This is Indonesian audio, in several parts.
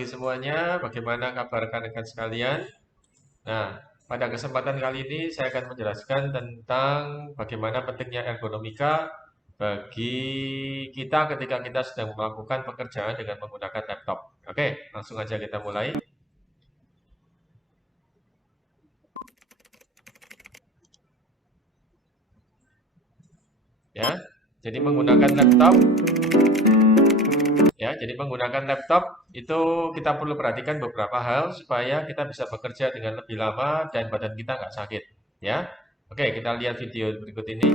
pagi semuanya, bagaimana kabar rekan-rekan sekalian? Nah, pada kesempatan kali ini saya akan menjelaskan tentang bagaimana pentingnya ergonomika bagi kita ketika kita sedang melakukan pekerjaan dengan menggunakan laptop. Oke, langsung aja kita mulai. Ya, jadi menggunakan laptop Ya, jadi menggunakan laptop itu kita perlu perhatikan beberapa hal supaya kita bisa bekerja dengan lebih lama dan badan kita nggak sakit. Ya, oke, kita lihat video berikut ini.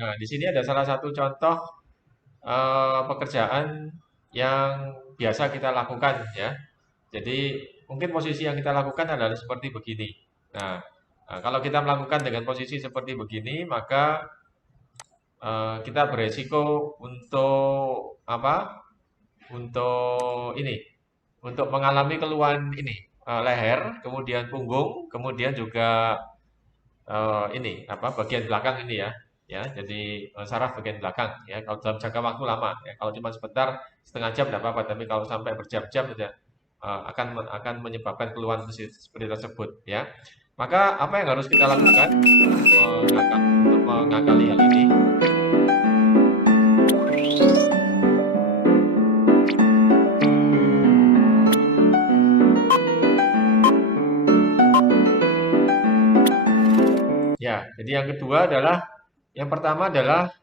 Nah, di sini ada salah satu contoh pekerjaan yang biasa kita lakukan ya. Jadi mungkin posisi yang kita lakukan adalah seperti begini. Nah, kalau kita melakukan dengan posisi seperti begini, maka kita beresiko untuk apa? Untuk ini, untuk mengalami keluhan ini, leher, kemudian punggung, kemudian juga ini apa bagian belakang ini ya. Ya, jadi saraf bagian belakang ya. Kalau dalam jangka waktu lama ya. Kalau cuma sebentar, setengah jam tidak apa-apa, tapi kalau sampai berjam-jam sudah akan menyebabkan keluhan seperti tersebut ya. Maka apa yang harus kita lakukan untuk mengakali hal ini? Ya, jadi yang kedua adalah yang pertama adalah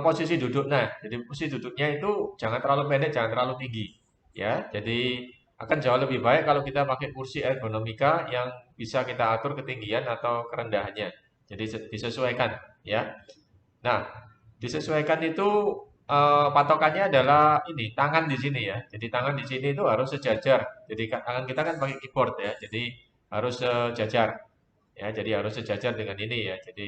posisi duduk. Nah, jadi posisi duduknya itu jangan terlalu pendek, jangan terlalu tinggi. Ya, jadi akan jauh lebih baik kalau kita pakai kursi ergonomika yang bisa kita atur ketinggian atau kerendahannya. Jadi disesuaikan, ya. Nah, disesuaikan itu patokannya adalah ini tangan di sini ya. Jadi tangan di sini itu harus sejajar. Jadi tangan kita kan pakai keyboard ya. Jadi harus sejajar. Ya, jadi harus sejajar dengan ini ya. Jadi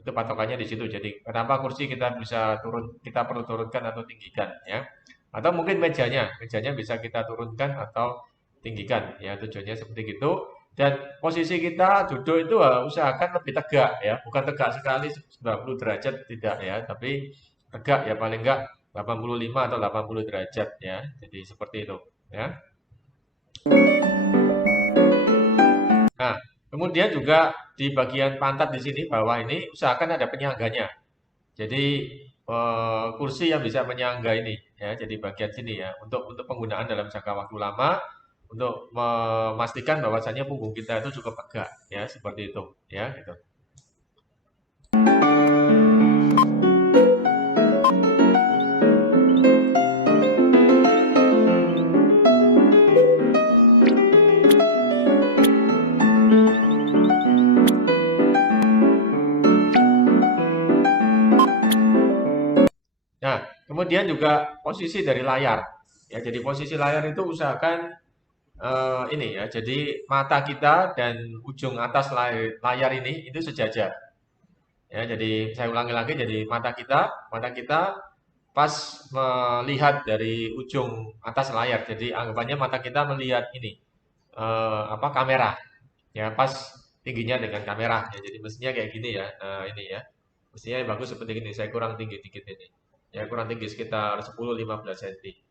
itu patokannya di situ. Jadi kenapa kursi kita bisa turun, kita perlu turunkan atau tinggikan ya. Atau mungkin mejanya bisa kita turunkan atau tinggikan ya. Tujuannya seperti itu. Dan posisi kita duduk itu usahakan lebih tegak ya, bukan tegak sekali 90 derajat tidak ya, tapi tegak ya paling enggak 85 atau 80 derajat ya. Jadi seperti itu ya. Nah, kemudian juga di bagian pantat di sini bawah ini usahakan ada penyangganya. Jadi kursi yang bisa menyangga ini ya, jadi bagian sini ya untuk penggunaan dalam jangka waktu lama untuk memastikan bahwasannya punggung kita itu cukup tegak ya, seperti itu ya gitu. Nah, kemudian juga posisi dari layar. Ya, jadi posisi layar itu usahakan ini ya. Jadi mata kita dan ujung atas layar ini itu sejajar. Ya, jadi saya ulangi lagi. Jadi mata kita pas melihat dari ujung atas layar. Jadi anggapannya mata kita melihat ini apa kamera. Ya, pas tingginya dengan kamera. Ya, jadi mestinya kayak gini ya. Nah, ini ya. Mestinya yang bagus seperti ini. Saya kurang tinggi dikit ini. Ya, kurang tinggi sekitar 10-15 cm.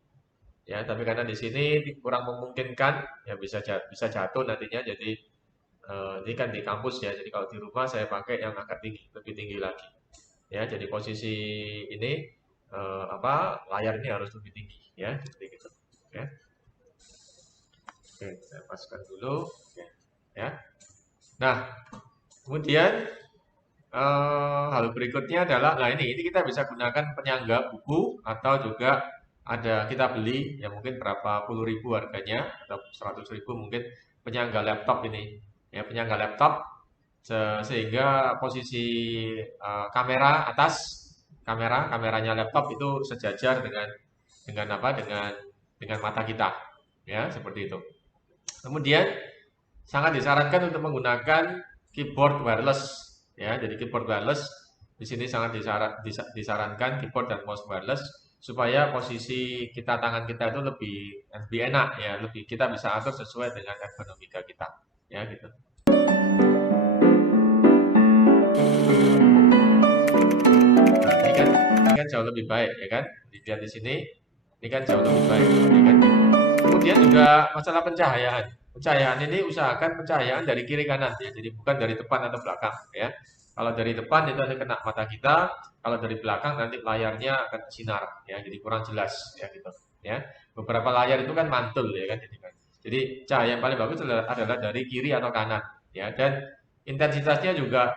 Ya, tapi karena di sini kurang memungkinkan, ya bisa jatuh nantinya. Jadi ini kan di kampus ya. Jadi kalau di rumah saya pakai yang agak tinggi, lebih tinggi lagi. Ya, jadi posisi ini apa layar ini harus lebih tinggi ya, seperti itu. Ya. Oke, saya paskan dulu. Oke, ya. Nah, kemudian hal berikutnya adalah, nah ini kita bisa gunakan penyangga buku atau juga ada kita beli ya mungkin berapa puluh ribu harganya atau 100.000 mungkin penyangga laptop ini ya penyangga laptop sehingga posisi kamera atas kameranya laptop itu sejajar dengan apa dengan mata kita ya seperti itu. Kemudian sangat disarankan untuk menggunakan keyboard wireless ya. Jadi keyboard wireless di sini sangat disarankan keyboard dan mouse wireless supaya posisi kita tangan kita itu lebih enak ya, lebih kita bisa atur sesuai dengan ergonomika kita ya gitu. Nah, ini kan jauh lebih baik ya kan. Lihat di sini Ini kan jauh lebih baik, ya kan? Kemudian juga masalah pencahayaan. Pencahayaan ini usahakan pencahayaan dari kiri kanan ya, jadi bukan dari depan atau belakang ya. Kalau dari depan itu nanti kena mata kita, kalau dari belakang nanti layarnya akan sinar ya, jadi kurang jelas ya gitu ya. Beberapa layar itu kan mantul ya kan, jadi cahaya yang paling bagus adalah dari kiri atau kanan ya, dan intensitasnya juga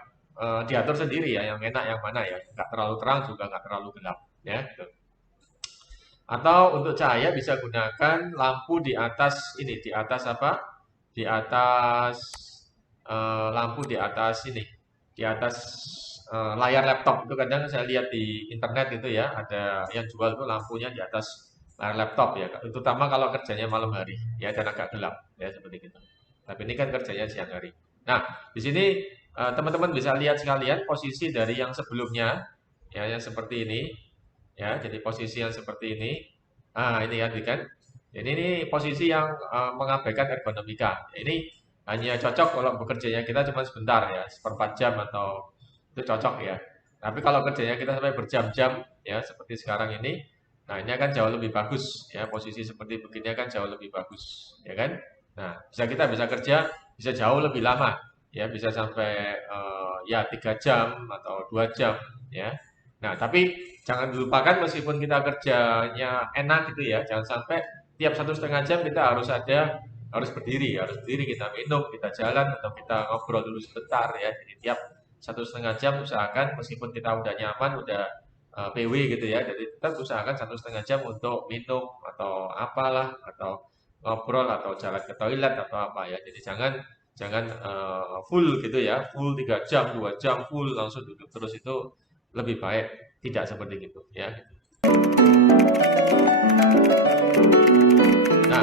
diatur sendiri ya, yang enak yang mana ya, nggak terlalu terang juga nggak terlalu gelap ya gitu. Atau untuk cahaya bisa gunakan lampu di atas ini, di atas apa? Di atas lampu di atas ini, di atas layar laptop itu kadang saya lihat di internet itu ya, ada yang jual itu lampunya di atas layar laptop ya, terutama kalau kerjanya malam hari ya dan agak gelap ya seperti itu. Tapi ini kan kerjanya siang hari. Nah, di sini teman-teman bisa lihat sekalian posisi dari yang sebelumnya ya, yang seperti ini ya, jadi posisi yang seperti ini. Ah, ini kan. Jadi ini posisi yang mengabaikan ergonomika. Ini hanya cocok kalau bekerjanya kita cuma sebentar ya, seperempat jam atau itu cocok ya. Tapi kalau kerjanya kita sampai berjam-jam ya, seperti sekarang ini, nah ini akan jauh lebih bagus ya, posisi seperti begini akan jauh lebih bagus, ya kan? Nah, kita bisa kerja bisa jauh lebih lama ya, bisa sampai ya 3 jam atau 2 jam ya. Nah, tapi jangan dilupakan meskipun kita kerjanya enak gitu ya, jangan sampai tiap 1,5 jam kita harus berdiri kita minum, kita jalan atau kita ngobrol dulu sebentar ya. Jadi tiap 1,5 jam usahakan meskipun kita udah nyaman, udah PW gitu ya, jadi tetap usahakan 1,5 jam untuk minum atau apalah, atau ngobrol atau jalan ke toilet atau apa ya. Jadi jangan jangan full gitu ya, full 3 jam, 2 jam full langsung duduk terus, itu lebih baik tidak seperti itu ya. Nah,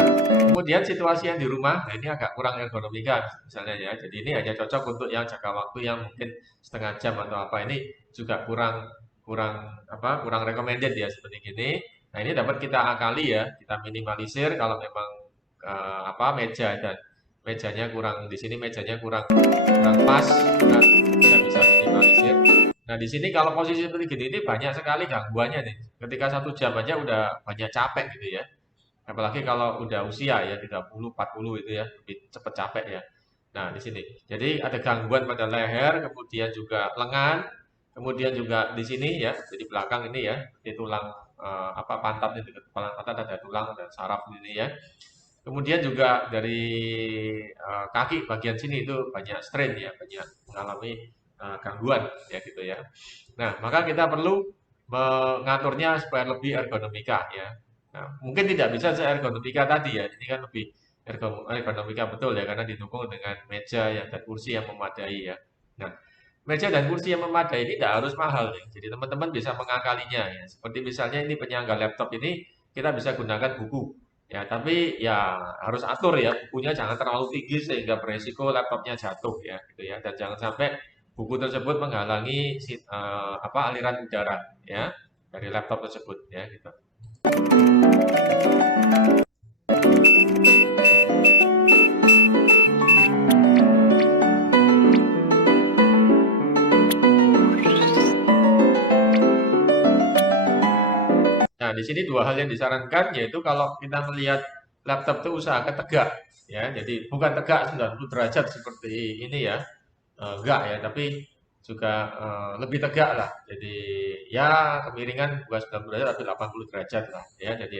kemudian situasi yang di rumah, nah ini agak kurang ergonomika misalnya ya. Jadi ini hanya cocok untuk yang jangka waktu yang mungkin 1/2 jam atau apa. Ini juga kurang kurang kurang recommended ya seperti gini. Nah, ini dapat kita akali ya, kita minimalisir kalau memang meja dan mejanya kurang, di sini mejanya kurang kurang pas, kita bisa minimalisir. Nah, di sini kalau posisi seperti gini ini banyak sekali gangguannya nih. Ketika 1 jam aja udah banyak capek gitu ya. Apalagi kalau udah usia ya 30, 40 itu ya, lebih cepat capek ya. Nah, di sini. Jadi ada gangguan pada leher, kemudian juga lengan, kemudian juga di sini ya, jadi belakang ini ya, di tulang pantat, di dekat kepala pantat ada tulang, ada saraf ini ya. Kemudian juga dari kaki bagian sini itu banyak strain ya, banyak mengalami gangguan ya gitu ya. Nah, maka kita perlu mengaturnya supaya lebih ergonomika ya. Nah, mungkin tidak bisa se-ergonomika tadi ya. Ini kan lebih ergonomika betul ya, karena didukung dengan meja dan kursi yang memadai ya. Nah, meja dan kursi yang memadai ini tidak harus mahal ya. Jadi teman-teman bisa mengakalinya ya. Seperti misalnya ini penyangga laptop ini kita bisa gunakan buku. Ya, tapi ya harus atur ya, bukunya jangan terlalu tinggi sehingga beresiko laptopnya jatuh ya gitu ya. Dan jangan sampai buku tersebut menghalangi aliran udara ya dari laptop tersebut ya gitu. Nah, di sini dua hal yang disarankan, yaitu kalau kita melihat laptop itu usahakan tegak ya. Jadi bukan tegak 90 derajat seperti ini ya. Enggak ya, tapi juga lebih tegak lah. Jadi ya kemiringan bukan 90 derajat tapi 80 derajat lah ya. Jadi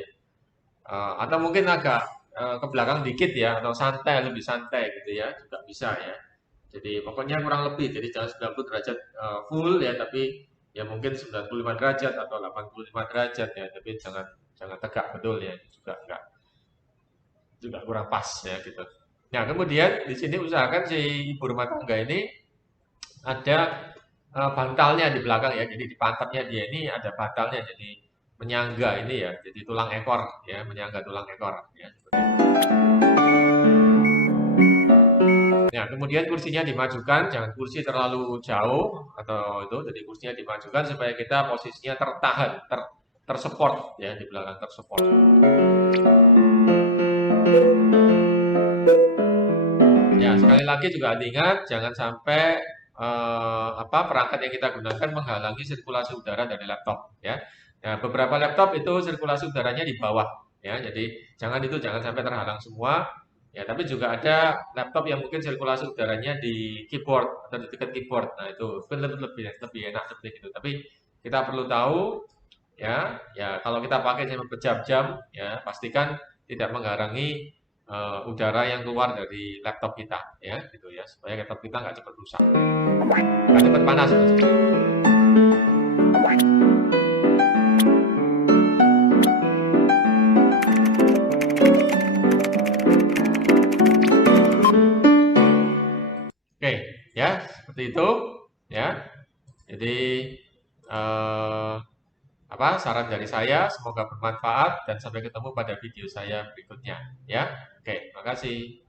atau mungkin agak ke belakang dikit ya, atau santai, lebih santai gitu ya, juga bisa ya. Jadi pokoknya kurang lebih, jadi jangan 90 derajat full ya, tapi ya mungkin 95 derajat atau 85 derajat ya, tapi jangan jangan tegak betul ya, juga enggak, juga kurang pas ya gitu. Nah, kemudian di sini usahakan si ibu rumah tangga ini ada bantalnya di belakang ya, jadi di pantatnya dia ini ada bantalnya, jadi menyangga ini ya, jadi tulang ekor ya, menyangga tulang ekor ya. Nah, kemudian kursinya dimajukan, jangan kursi terlalu jauh atau itu, jadi kursinya dimajukan supaya kita posisinya tertahan, tersupport ya, di belakang tersupport. Ya, sekali lagi juga diingat jangan sampai perangkat yang kita gunakan menghalangi sirkulasi udara dari laptop ya. Nah, beberapa laptop itu sirkulasi udaranya di bawah ya. Jadi jangan sampai terhalang semua. Ya, tapi juga ada laptop yang mungkin sirkulasi udaranya di keyboard atau di dekat keyboard. Nah, itu mungkin lebih enak seperti itu. Tapi kita perlu tahu ya, ya kalau kita pakai sampai berjam-jam ya, pastikan tidak menghalangi udara yang keluar dari laptop kita ya, gitu ya, supaya laptop kita nggak cepat rusak, nggak cepat panas maksudnya. Oke, ya, seperti itu, ya. Jadi, eh, apa saran dari saya, semoga bermanfaat dan sampai ketemu pada video saya berikutnya, ya. Oke, makasih.